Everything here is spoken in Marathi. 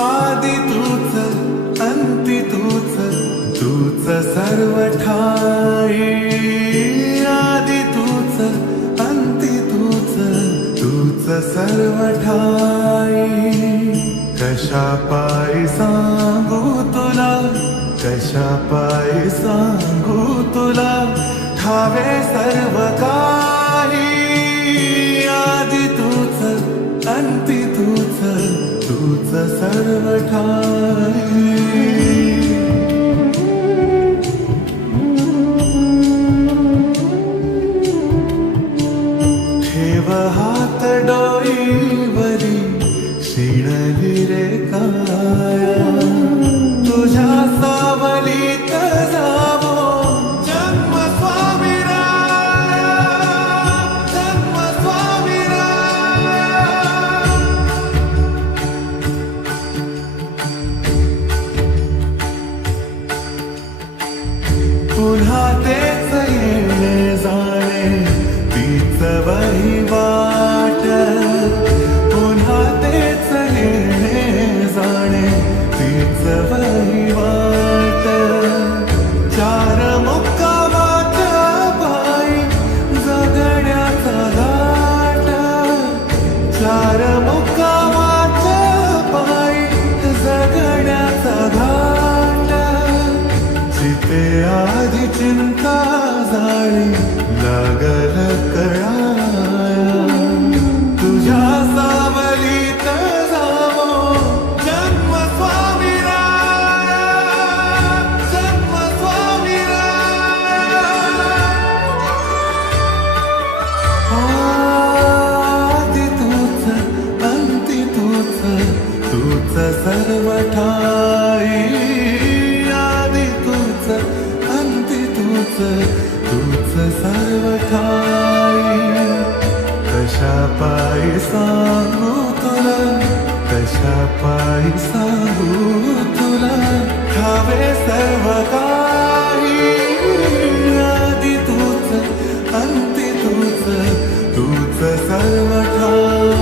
आदि तूच अंती तूच तूच सर्व ठाई आदि तूच अंती तूच तूच सर्व ठाई कशा पायी सांगू तुला कशा पायी सांगू तुला ठावे सर्व काही आदि तूच अंती तूच तूच सर्व ठाई ठेव हात डोईवरी शिणली रे काया तुझ्या सावलीत जावो जन्म स्वामी राया जन्म स्वामी राया पुन्हा तेच येणे जाणे तीच वहिवाट पुन्हा तेच येणे जाणे तीच वहिवाट चार मुक्कामाच्या पायी जगण्याचा घाट चार मुक्कामाच्या पायी जगण्याचा घाट जिथे आधी चिंता झाली लागल कळाया तुझ्या सावलीत जावो जन्म स्वामी राया जन्म स्वामी राया आदि तूच अंती तूच तूच सर्व ठाई आदि तूच अंती तूच तूच सर्व ठाई कशा पायी सांगू तुला कशा पायी सांगू तुला ठावे सर्व काही आदि तूच अंती तूच तूच सर्व ठाई